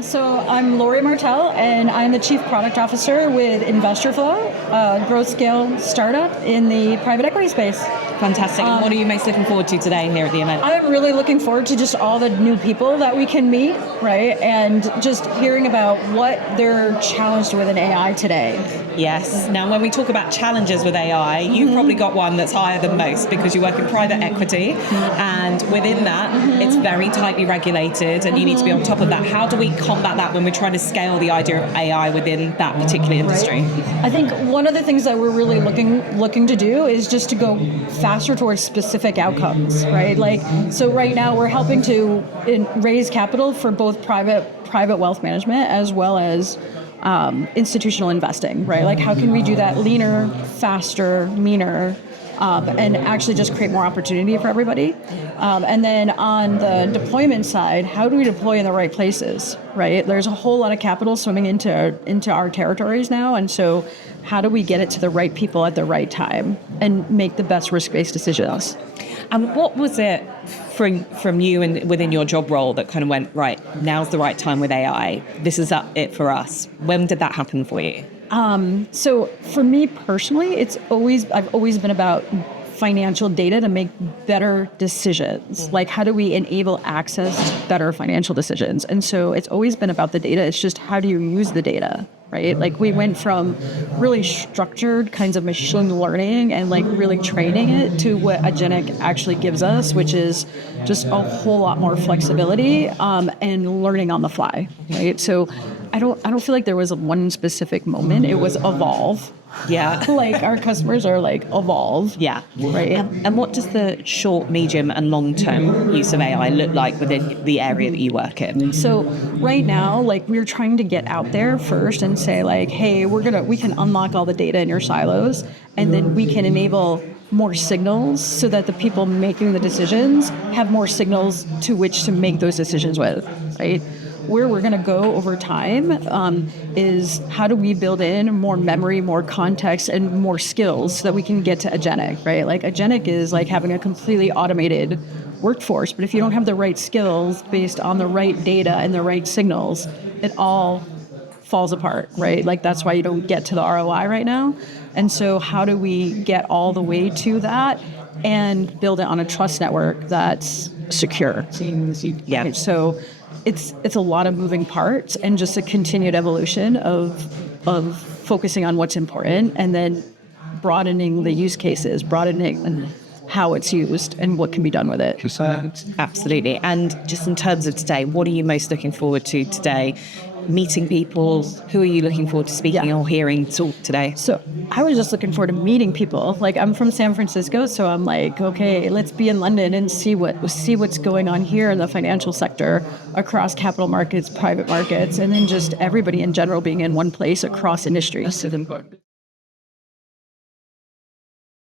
So I'm Lori Martell, and I'm the Chief Product Officer with InvestorFlow, a growth scale startup in the private equity space. Fantastic. And what are you most looking forward to today here at the event? I'm really looking forward to just all the new people that we can meet, right? And just hearing about what they're challenged with in AI today. Yes. Now, when we talk about challenges with AI, you've probably got one that's higher than most because you work in private equity, and within that, it's very tightly regulated, and you need to be on top of that. How do we combat that when we're trying to scale the idea of AI within that particular industry? Right. I think one of the things that we're really looking to do is just to go faster towards specific outcomes, right? Like, so right now we're helping to raise capital for both private wealth management as well as institutional investing, right? Like, how can we do that leaner, faster, meaner, and actually just create more opportunity for everybody? And then on the deployment side, how do we deploy in the right places, right? There's a whole lot of capital swimming into our territories now, and so how do we get it to the right people at the right time and make the best risk-based decisions? And what was it from you and within your job role that kind of went, right, now's the right time with AI, this is it for us? When did that happen for you? So for me personally, I've always been about financial data to make better decisions. Like, how do we enable access to better financial decisions? And so it's always been about the data. It's just, how do you use the data, right? Like, we went from really structured kinds of machine learning and like really training it to what agentic actually gives us, which is just a whole lot more flexibility and learning on the fly, right? So I don't feel like there was one specific moment. It was evolve. Yeah. Like, our customers are like, evolve. Yeah. Right. And what does the short, medium and long-term use of AI look like within the area that you work in? So right now, like, we're trying to get out there first and say like, hey, we can unlock all the data in your silos, and then we can enable more signals so that the people making the decisions have more signals to which to make those decisions with, right? Where we're going to go over time is how do we build in more memory, more context, and more skills so that we can get to agentic, right? Like, agentic is like having a completely automated workforce, but if you don't have the right skills based on the right data and the right signals, it all falls apart, right? Like, that's why you don't get to the ROI right now. And so how do we get all the way to that and build it on a trust network that's secure? Yeah. Right? So it's a lot of moving parts and just a continued evolution of focusing on what's important and then broadening the use cases, broadening how it's used and what can be done with it. Absolutely. And just in terms of today, what are you most looking forward to today? Meeting people? Who are you looking forward to speaking or hearing talk today? So I was just looking forward to meeting people. Like, I'm from San Francisco, so I'm like, okay, let's be in London and see what's going on here in the financial sector across capital markets, private markets, and then just everybody in general being in one place across industries.